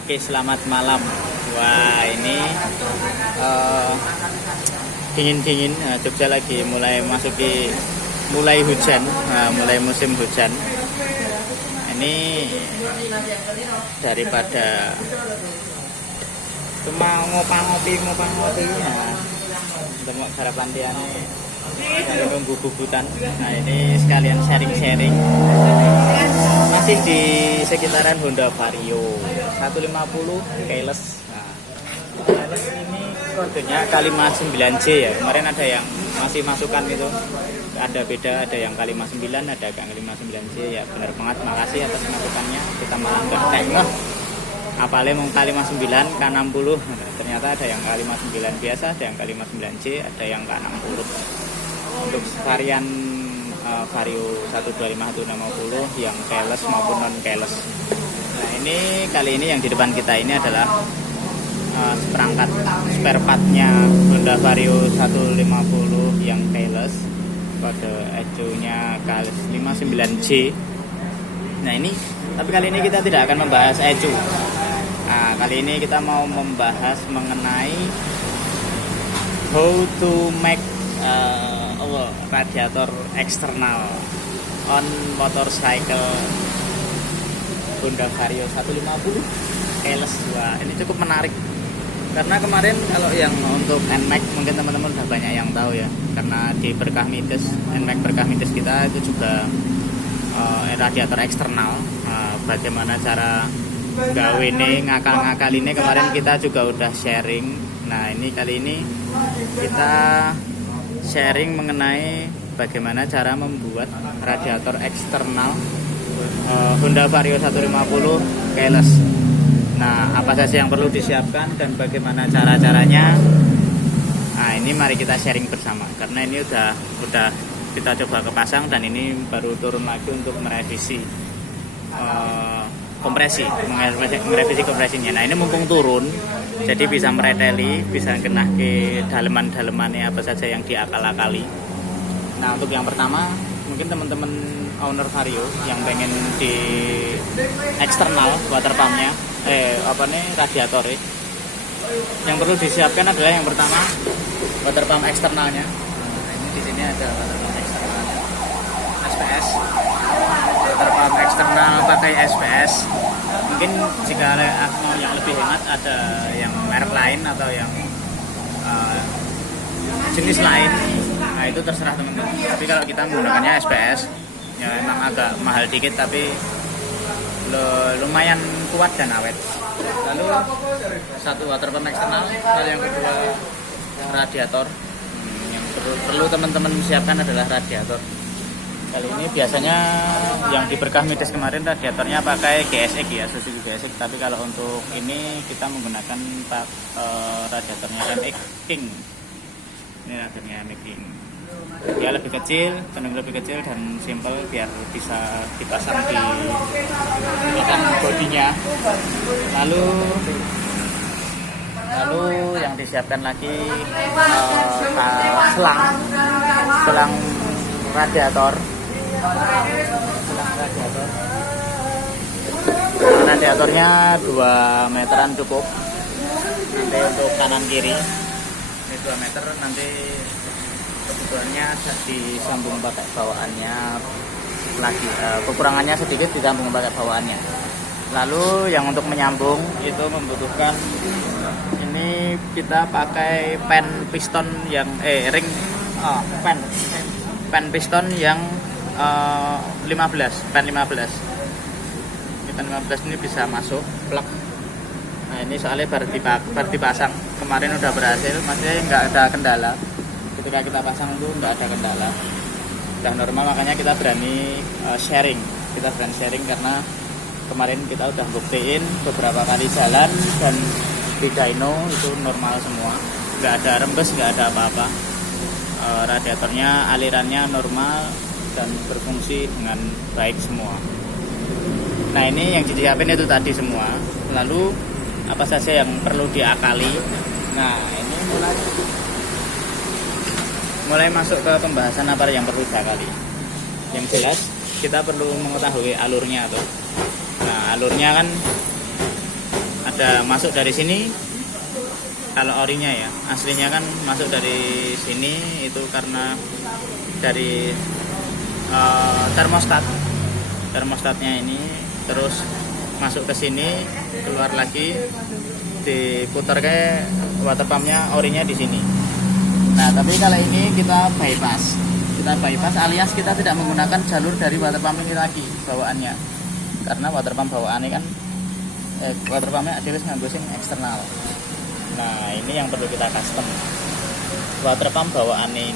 Oke, selamat malam. Wah, ini dingin-dingin. Jogja lagi mulai hujan, mulai musim hujan. Ini daripada cuma ngopi-ngopi, temu garapan tiane nunggu bubutan. Nah, ini sekalian sharing-sharing. Masih di sekitaran Honda Vario 150 keyless. Nah, keyless ini kodenya K59 J ya. Kemarin ada yang masih masukan itu. Ada beda, ada yang K59, ada K59 J ya. Benar banget, makasih atas masukannya. Kita malah nggak tengok. Apalagi mau K59, K60. Ternyata ada yang K59 biasa, ada yang K59 J, ada yang K60. Untuk varian Vario 125 160 yang keyless maupun non keyless. Nah, ini kali ini yang di depan kita ini adalah seperangkat spare partnya Honda Vario 150 yang keyless, kode ECU-nya K59J. Nah, ini tapi kali ini kita tidak akan membahas ECU. Nah, kali ini kita mau membahas mengenai how to make radiator eksternal on motorcycle Honda Vario 150 keyless. Wah, ini cukup menarik karena kemarin kalau yang untuk NMAX mungkin teman-teman udah banyak yang tahu ya, karena di Berkah Midas, NMAX Berkah Midas kita itu juga radiator eksternal. Bagaimana cara gawe ini, ngakal-ngakal ini kemarin kita juga udah sharing. Nah, ini kali ini kita sharing mengenai bagaimana cara membuat radiator eksternal Honda Vario 150 keyless. Nah, apa saja yang perlu disiapkan dan bagaimana cara-caranya? Nah, ini mari kita sharing bersama karena ini udah kita coba kepasang dan ini baru turun lagi untuk merevisi merevisi kompresinya. Nah, ini mumpung turun jadi bisa mereteli, bisa kena ke daleman-dalemannya apa saja yang diakal-akali. Nah, untuk yang pertama mungkin teman-teman owner Vario yang pengen di eksternal water pumpnya radiator yang perlu disiapkan adalah yang pertama water pump eksternalnya. Nah, ini di sini ada water pump eksternalnya SPS. Water pump eksternal pakai SPS. Mungkin jika mau yang lebih hemat ada yang merek lain atau yang jenis lain. Nah, itu terserah teman-teman. Tapi kalau kita menggunakannya SPS ya memang agak mahal dikit tapi lumayan kuat dan awet. Lalu satu water pump eksternal, lalu yang kedua radiator. Yang perlu teman-teman siapkan adalah radiator. Kali ini biasanya yang di Berkah Midas kemarin radiatornya pakai GSX ya, Suzuki GSX. Tapi kalau untuk ini kita menggunakan radiatornya MX King. Ini radiatornya MX King. Dia lebih kecil, penuh lebih kecil dan simple biar bisa dipasang di belakang bodinya. Lalu yang disiapkan lagi selang radiator. Radiatornya 2 meteran cukup. Nanti untuk kanan kiri ini 2 meter, nanti kebutuhannya disambung pakai bawaannya lagi, kekurangannya sedikit disambung pakai bawaannya. Lalu yang untuk menyambung itu membutuhkan ini kita pakai pen piston yang pen piston yang 15 pen 15 ini bisa masuk plug. Nah, ini soalnya baru dipasang kemarin udah berhasil, maksudnya nggak ada kendala. Ketika kita pasang itu nggak ada kendala, udah normal, makanya kita berani sharing karena kemarin kita udah buktiin beberapa kali jalan dan di dyno itu normal semua, nggak ada rembes, nggak ada apa-apa. Radiatornya alirannya normal dan berfungsi dengan baik semua. Nah, ini yang disiapin itu tadi semua. Lalu apa saja yang perlu diakali? Nah, ini mulai masuk ke pembahasan apa yang perlu diakali. Yang jelas kita perlu mengetahui alurnya tuh. Nah, alurnya kan ada masuk dari sini. Kalau orinya ya, aslinya kan masuk dari sini itu karena dari termostatnya ini, terus masuk ke sini, keluar lagi, diputar ke water pumpnya, orinya di sini. Nah, tapi kalau ini kita bypass alias kita tidak menggunakan jalur dari water pump ini lagi bawaannya, karena water pump bawaannya kan water pumpnya ada nganggo sing eksternal. Nah, ini yang perlu kita custom. Water pump bawaannya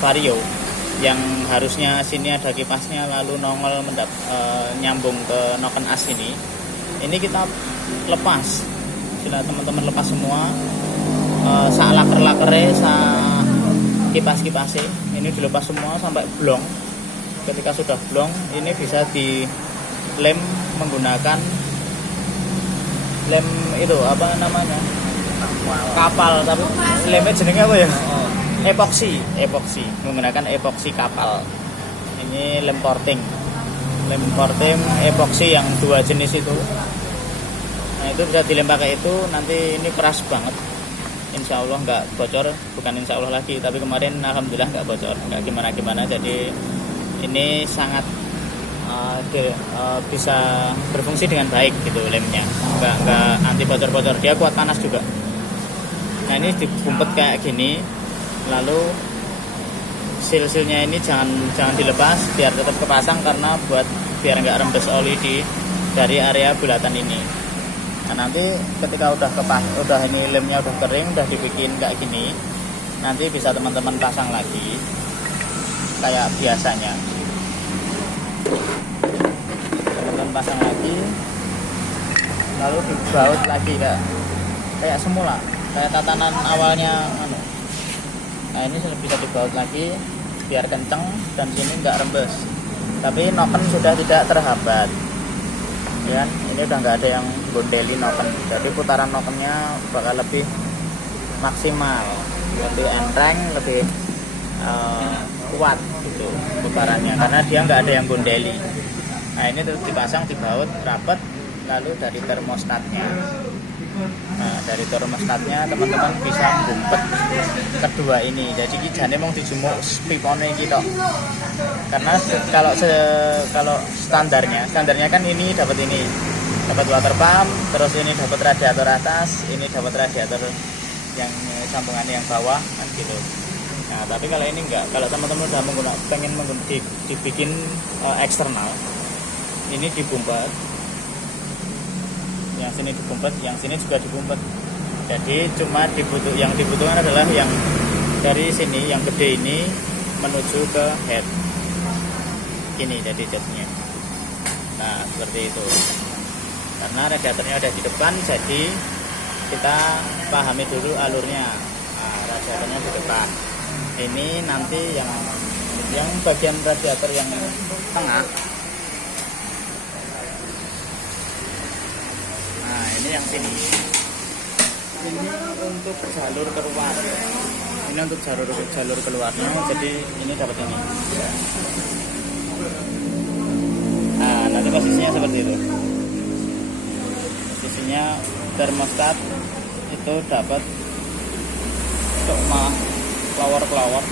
Vario yang harusnya sini ada kipasnya lalu nongol nyambung ke noken as ini kita lepas. Sila teman-teman lepas semua, sa laker-lakere, sa kipas-kipasnya ini dilepas semua sampai blong. Ketika sudah blong, ini bisa dilem menggunakan lem itu apa namanya, kapal, tapi lemnya jenenge apa ya, epoksi menggunakan epoksi kapal. Ini lem porting epoksi yang 2 jenis itu. Nah, itu bisa dilem pakai itu, nanti ini keras banget, insya Allah nggak bocor. Bukan insya Allah lagi, tapi kemarin alhamdulillah nggak bocor, nggak gimana. Jadi ini sangat bisa berfungsi dengan baik gitu lemnya, nggak anti bocor-bocor, dia kuat panas juga. Nah, ini dikumpet kayak gini, lalu seal-sealnya ini jangan dilepas biar tetap kepasang, karena biar nggak rembes oli dari area bulatan ini. Nah, nanti ketika udah ini lemnya udah kering, udah dibikin kayak gini, nanti bisa teman-teman pasang lagi kayak biasanya. Pasang lagi, lalu dibaut lagi kayak semula, kayak tatanan awalnya. Nah, ini bisa dibaut lagi biar kenceng dan sini nggak rembes, tapi noken sudah tidak terhambat ya. Ini udah nggak ada yang gondeli noken, jadi putaran nokennya bakal lebih maksimal, lebih enteng, lebih kuat gitu putarannya, karena dia nggak ada yang gondeli. Nah, ini terus dipasang, dibaut rapat, lalu dari termostatnya. Nah, dari termostatnya teman-teman bisa ngumpet kedua ini. Jadi kijane mau dijumuk pipone gitu. Karena kalau standarnya kan ini dapat water pump, terus ini dapat radiator atas, ini dapat radiator yang sambungannya yang bawah kan gitu. Nah, tapi kalau ini enggak, kalau teman-teman udah pengen dibikin eksternal, ini dibumpet, yang sini dibumpet, yang sini juga dibumpet. Jadi cuma yang dibutuhkan adalah yang dari sini, yang gede ini menuju ke head ini, jadi jadinya. Nah, seperti itu. Karena radiatornya ada di depan, jadi kita pahami dulu alurnya. Nah, radiatornya di depan. Ini nanti yang bagian radiator yang tengah. Nah, ini yang sini. Ini untuk jalur keluar. Ini untuk jalur keluarnya. Jadi ini dapat ini. Nah, nanti posisinya seperti itu. Posisinya termostat itu dapat flower.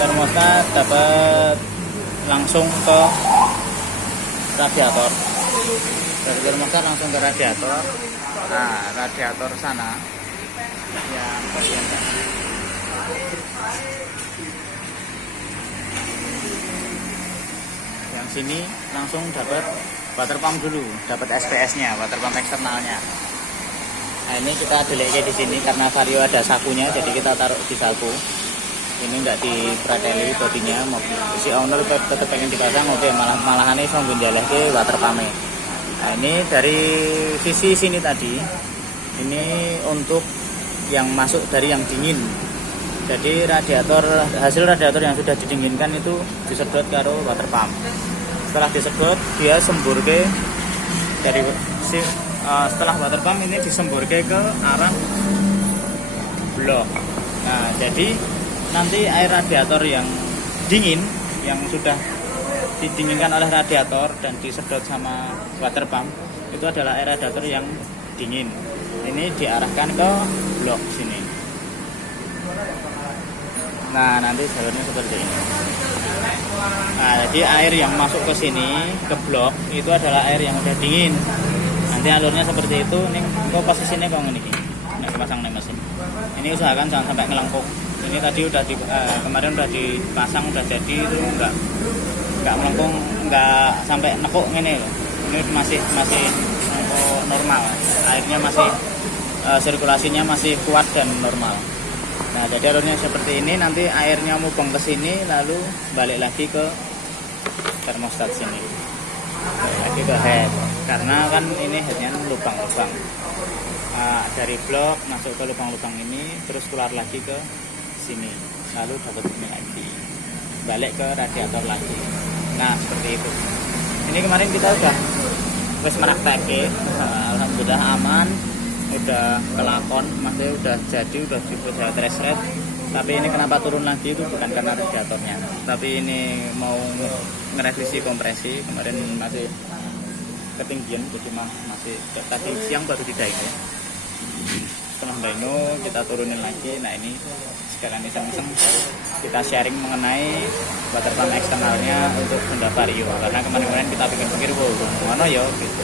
Termostat dapat langsung ke radiator. Dari termostat langsung ke radiator. Nah, radiator sana yang bagian sana. Yang sini langsung dapat water pump dulu, dapat SPS-nya, water pump eksternalnya. Nah, ini kita delay di sini karena Vario ada sakunya, jadi kita taruh di saku. Ini enggak diprateli bodinya, si owner tetap pengen dipasang, oke, malahan ini sambung jalan ke water pump. Nah, ini dari sisi sini tadi, ini untuk yang masuk dari yang dingin. Jadi hasil radiator yang sudah didinginkan itu disedot ke water pump. Setelah disedot, dia sembur ke dari setelah water pump ini disembur ke arah blok. Nah, jadi nanti air radiator yang dingin yang sudah didinginkan oleh radiator dan disedot sama water pump, itu adalah air radiator yang dingin. Ini diarahkan ke blok sini. Nah, nanti jalurnya seperti ini. Nah, jadi air yang masuk ke sini ke blok itu adalah air yang udah dingin. Nanti alurnya seperti itu. Nih, kok posisinya kok ini. Nah, dipasang nih mesin. Ini usahakan jangan sampai ngelengkung. Ini tadi udah kemarin udah dipasang, udah jadi, itu enggak melengkung, enggak sampai nekuk ini loh. Ini masih normal. Airnya masih sirkulasinya masih kuat dan normal. Nah, jadi alurnya seperti ini, nanti airnya mubeng ke sini lalu balik lagi ke termostat sini. Balik lagi ke head. Karena kan ini headnya lubang-lubang. Dari blok masuk ke lubang-lubang ini, terus keluar lagi ke sini, lalu dapat ini lagi, balik ke radiator lagi. Nah, seperti itu. Ini kemarin kita udah wes meraktekin, alhamdulillah aman, udah kelakon, maksudnya udah jadi, udah bisa trace rate. Tapi ini kenapa turun lagi itu bukan karena radiatornya, tapi ini mau ngerevisi kompresi, kemarin masih ketinggian, jadi masih tadi siang baru didaino. Setelah daino kita turunin lagi. Nah, ini sekarang iseng-iseng kita sharing mengenai water pump eksternalnya untuk Honda Vario, karena kemarin-kemarin kita pikir-pikir mana ya gitu.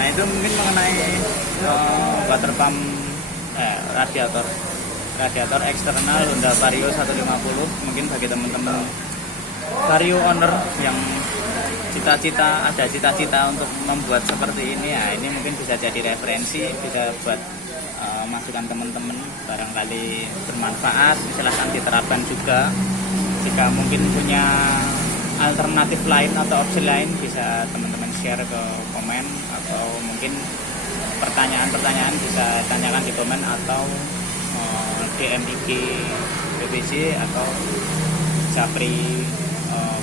Nah, itu mungkin mengenai water pump radiator eksternal Honda Vario 150. Mungkin bagi teman-teman Vario owner yang ada cita-cita untuk membuat seperti ini, ya ini mungkin bisa jadi referensi, bisa buat masukan teman-teman, barangkali bermanfaat, silahkan diterapkan juga. Jika mungkin punya alternatif lain atau opsi lain, bisa teman-teman share ke komen, atau mungkin pertanyaan-pertanyaan bisa tanyakan di komen atau DM IG BBC atau Japri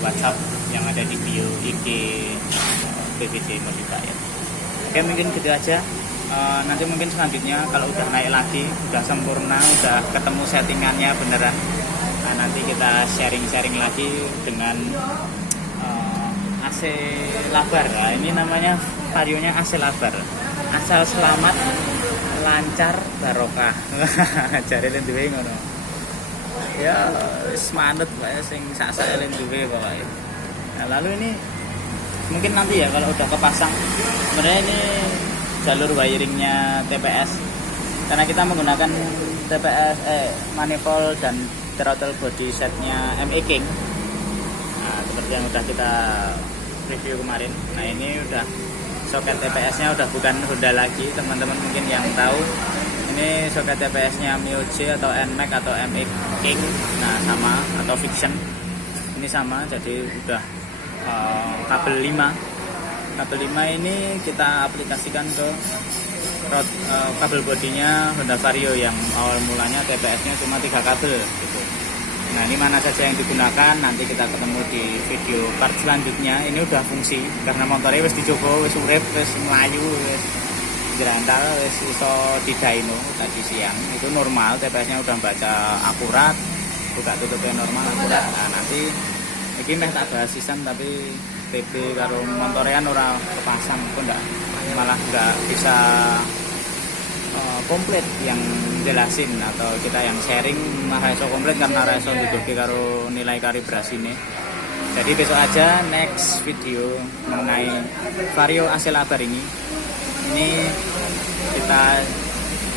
WhatsApp yang ada di bio IG BBC Modified. Oke, mungkin gitu aja. Nanti mungkin selanjutnya kalau udah naik lagi, udah sempurna, udah ketemu settingannya beneran, nah, nanti kita sharing-sharing lagi dengan AC Labar. Nah, ini namanya Varionya AC Labar, asal selamat lancar barokah. Jare len duwe ngono ya, wis manut wae sing sak-sak len duwe pokoke. Nah, lalu ini mungkin nanti ya kalau udah kepasang, sebenarnya ini jalur wiringnya TPS, karena kita menggunakan TPS manifold dan throttle body setnya ME King. Nah, seperti yang udah kita review kemarin. Nah, ini udah soket TPS-nya udah bukan Honda lagi, teman-teman mungkin yang tahu. Ini soket TPS-nya Mio J atau NMAX atau ME King. Nah, sama, atau Fiction. Ini sama, jadi udah kabel 5. Kabel 5 ini kita aplikasikan ke kabel bodinya Honda Vario yang awal mulanya TPS-nya cuma 3 kabel gitu. Nah, ini mana saja yang digunakan, nanti kita ketemu di video part selanjutnya. Ini udah fungsi karena motornya wis dicoba, wis urip, wis melayu, wis jerantal, wis iso didaino tadi siang. Itu normal, TPS-nya udah baca akurat, buka tutupnya normal akurat. Nah, nanti iki meh tak bahas sisan, tapi PP karo motorean ora kepasang, kok malah nggak bisa komplit yang jelasin, atau kita yang sharing malah iso komplit karena iso duduki karo nilai kalibrasi ini. Jadi besok aja next video mengenai Vario AC Labar ini kita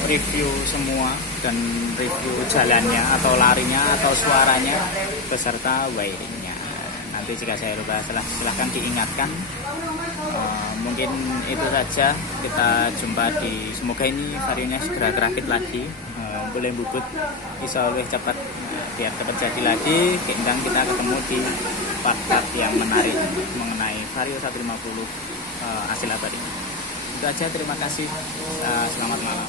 review semua dan review jalannya atau larinya atau suaranya beserta wiringnya. Nanti jika saya lupa silahkan diingatkan. Mungkin itu saja, kita jumpa di, semoga ini Varionya segera kerakit lagi, boleh bubut bisa lebih cepat biar cepat jadi lagi. Kemudian kita ketemu di part-part yang menarik mengenai Vario 150 AC Labar ini. Itu aja, terima kasih, selamat malam.